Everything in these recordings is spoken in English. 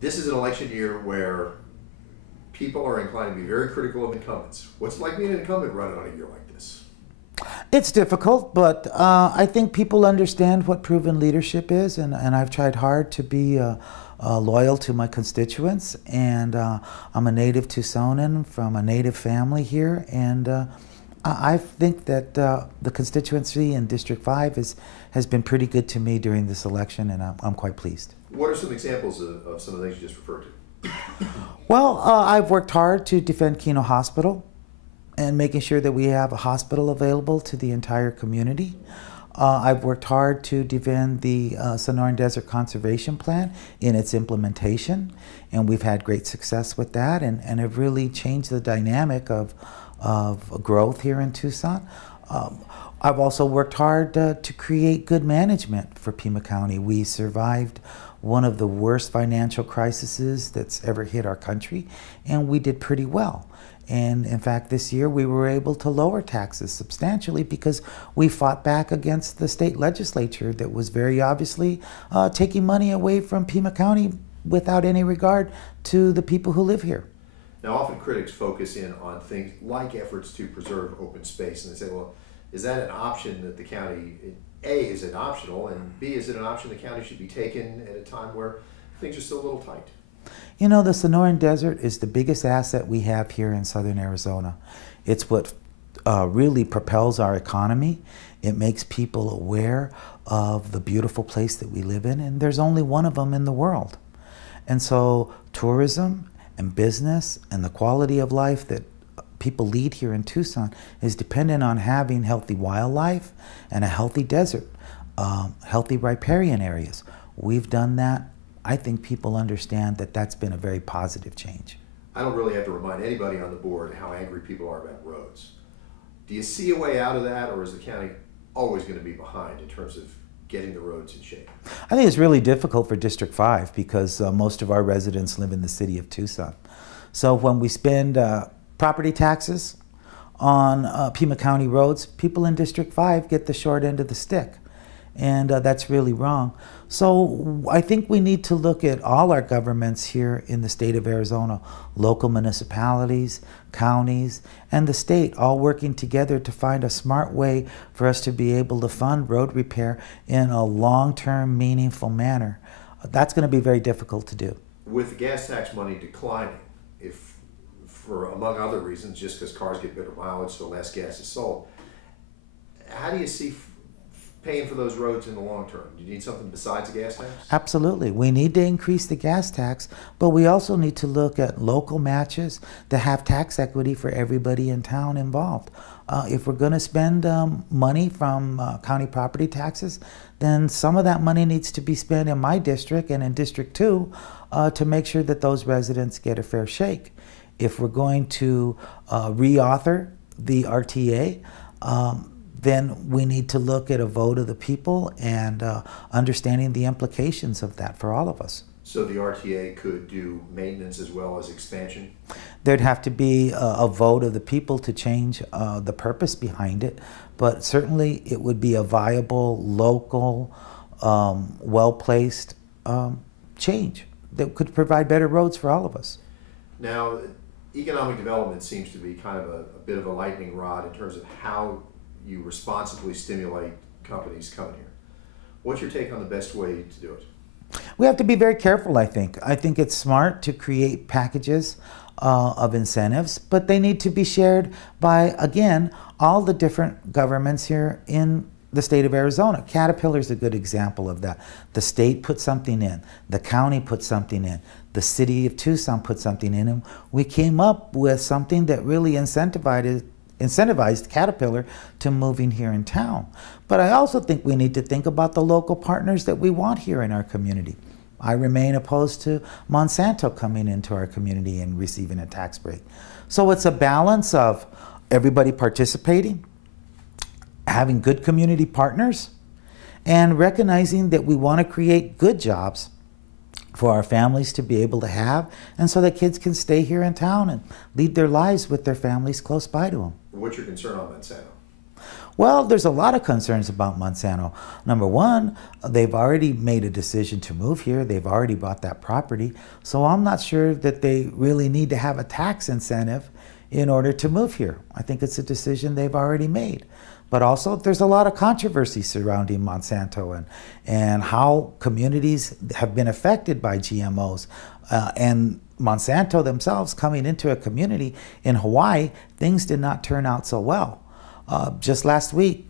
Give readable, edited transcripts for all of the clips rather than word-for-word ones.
This is an election year where people are inclined to be very critical of incumbents. What's it like being an incumbent running on a year like this? It's difficult, but I think people understand what proven leadership is, and I've tried hard to be loyal to my constituents, and I'm a native Tucsonan from a native family here, and I think that the constituency in District 5 has been pretty good to me during this election, and I'm quite pleased. What are some examples of some of the things you just referred to? Well, I've worked hard to defend Keno Hospital and making sure that we have a hospital available to the entire community. I've worked hard to defend the Sonoran Desert Conservation Plan in its implementation, and we've had great success with that, and have really changed the dynamic of growth here in Tucson. I've also worked hard to create good management for Pima County. We survived one of the worst financial crises that's ever hit our country, and we did pretty well. And in fact, this year we were able to lower taxes substantially because we fought back against the state legislature that was very obviously taking money away from Pima County without any regard to the people who live here. Now, often critics focus in on things like efforts to preserve open space, and they say, well, is that an option that the county, A, is it optional, and B, is it an option the county should be taken at a time where things are still a little tight? You know, the Sonoran Desert is the biggest asset we have here in southern Arizona. It's what really propels our economy. It makes people aware of the beautiful place that we live in, and there's only one of them in the world. And so tourism and business and the quality of life that people lead here in Tucson is dependent on having healthy wildlife and a healthy desert, healthy riparian areas. We've done that. I think people understand that that's been a very positive change. I don't really have to remind anybody on the board how angry people are about roads. Do you see a way out of that, or is the county always going to be behind in terms of getting the roads in shape? I think it's really difficult for District 5 because most of our residents live in the city of Tucson. So when we spend property taxes on Pima County roads, people in District 5 get the short end of the stick. And that's really wrong. So I think we need to look at all our governments here in the state of Arizona, local municipalities, counties, and the state all working together to find a smart way for us to be able to fund road repair in a long-term, meaningful manner. That's going to be very difficult to do. With the gas tax money declining, if for among other reasons, just because cars get better mileage so less gas is sold, how do you see paying for those roads in the long term? Do you need something besides a gas tax? Absolutely. We need to increase the gas tax, but we also need to look at local matches that have tax equity for everybody in town involved. If we're going to spend money from county property taxes, then some of that money needs to be spent in my district and in District 2 to make sure that those residents get a fair shake. If we're going to reauthor the RTA, then we need to look at a vote of the people and understanding the implications of that for all of us. So the RTA could do maintenance as well as expansion? There'd have to be a vote of the people to change the purpose behind it, but certainly it would be a viable, local, well-placed change that could provide better roads for all of us. Now, economic development seems to be kind of a bit of a lightning rod in terms of how you responsibly stimulate companies coming here. What's your take on the best way to do it? We have to be very careful, I think. I think it's smart to create packages of incentives, but they need to be shared by, again, all the different governments here in the state of Arizona. Caterpillar is a good example of that. The state put something in, the county put something in, the city of Tucson put something in, and we came up with something that really incentivized Caterpillar to moving here in town. But I also think we need to think about the local partners that we want here in our community. I remain opposed to Monsanto coming into our community and receiving a tax break. So it's a balance of everybody participating, having good community partners, and recognizing that we want to create good jobs for our families to be able to have, and so that kids can stay here in town and lead their lives with their families close by to them. What's your concern on Monsanto? Well, there's a lot of concerns about Monsanto. Number one, they've already made a decision to move here. They've already bought that property. So I'm not sure that they really need to have a tax incentive in order to move here. I think it's a decision they've already made. But also, there's a lot of controversy surrounding Monsanto and how communities have been affected by GMOs. And Monsanto themselves coming into a community in Hawaii, things did not turn out so well. Just last week,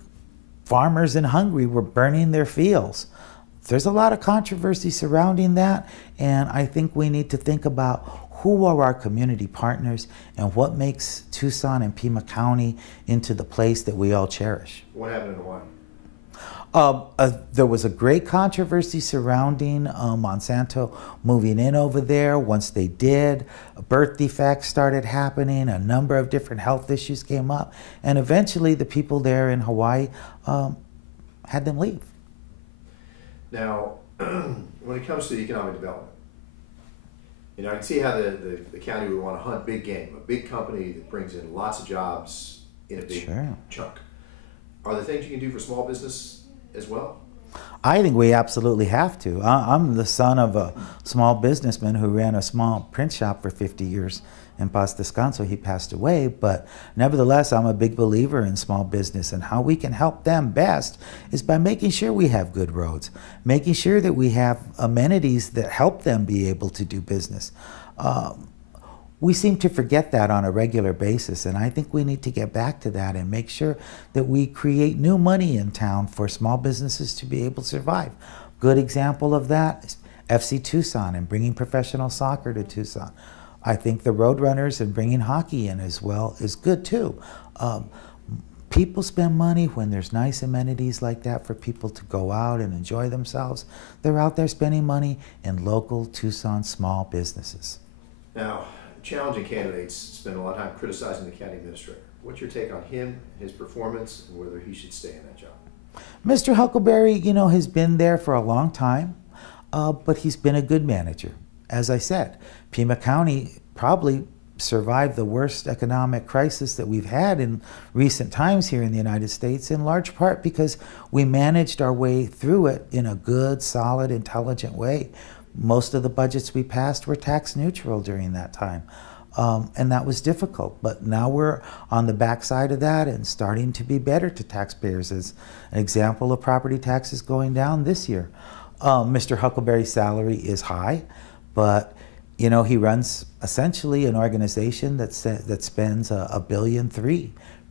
farmers in Hungary were burning their fields. There's a lot of controversy surrounding that, and I think we need to think about who are our community partners and what makes Tucson and Pima County into the place that we all cherish. What happened in Hawaii? There was a great controversy surrounding Monsanto moving in over there. Once they did, birth defects started happening, a number of different health issues came up, and eventually the people there in Hawaii had them leave. Now, when it comes to economic development, you know, I can see how the county would want to hunt big game, a big company that brings in lots of jobs in a big chunk. Are there things you can do for small business as well? I think we absolutely have to. I'm the son of a small businessman who ran a small print shop for 50 years in Paz Descanso. He passed away, but nevertheless, I'm a big believer in small business, and how we can help them best is by making sure we have good roads, making sure that we have amenities that help them be able to do business. We seem to forget that on a regular basis, and I think we need to get back to that and make sure that we create new money in town for small businesses to be able to survive. Good example of that is FC Tucson and bringing professional soccer to Tucson. I think the Roadrunners and bringing hockey in as well is good too. People spend money when there's nice amenities like that for people to go out and enjoy themselves. They're out there spending money in local Tucson small businesses. Now, challenging candidates spend a lot of time criticizing the county administrator. What's your take on him, his performance, and whether he should stay in that job? Mr. Huckleberry, you know, has been there for a long time, but he's been a good manager. As I said, Pima County probably survived the worst economic crisis that we've had in recent times here in the United States, in large part because we managed our way through it in a good, solid, intelligent way. Most of the budgets we passed were tax neutral during that time, and that was difficult. But now we're on the backside of that and starting to be better to taxpayers. As an example of property taxes going down this year. Mr. Huckleberry's salary is high, but you know, he runs essentially an organization that spends $1.3 billion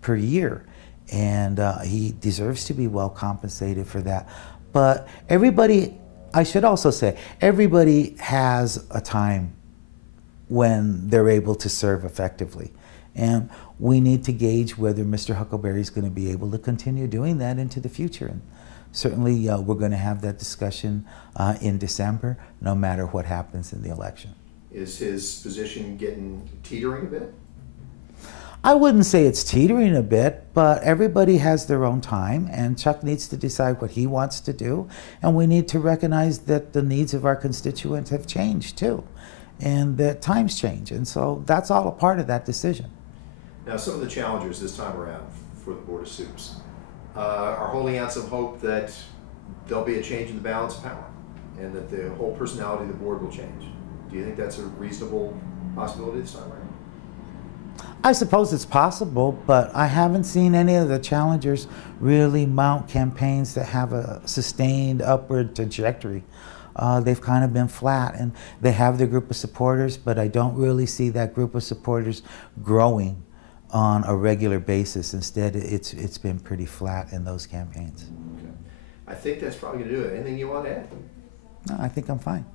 per year, and he deserves to be well compensated for that. But everybody, I should also say, everybody has a time when they're able to serve effectively, and we need to gauge whether Mr. Huckleberry is going to be able to continue doing that into the future. And certainly, we're going to have that discussion in December, no matter what happens in the election. Is his position getting teetering a bit? I wouldn't say it's teetering a bit, but everybody has their own time, and Chuck needs to decide what he wants to do, and we need to recognize that the needs of our constituents have changed too, and that times change, and so that's all a part of that decision. Now, some of the challengers this time around for the Board of Soups are holding out some hope that there'll be a change in the balance of power and that the whole personality of the board will change. Do you think that's a reasonable possibility this time around? I suppose it's possible, but I haven't seen any of the challengers really mount campaigns that have a sustained upward trajectory. They've kind of been flat, and they have their group of supporters, but I don't really see that group of supporters growing on a regular basis. Instead, it's been pretty flat in those campaigns. Okay. I think that's probably going to do it. Anything you want to add? No, I think I'm fine.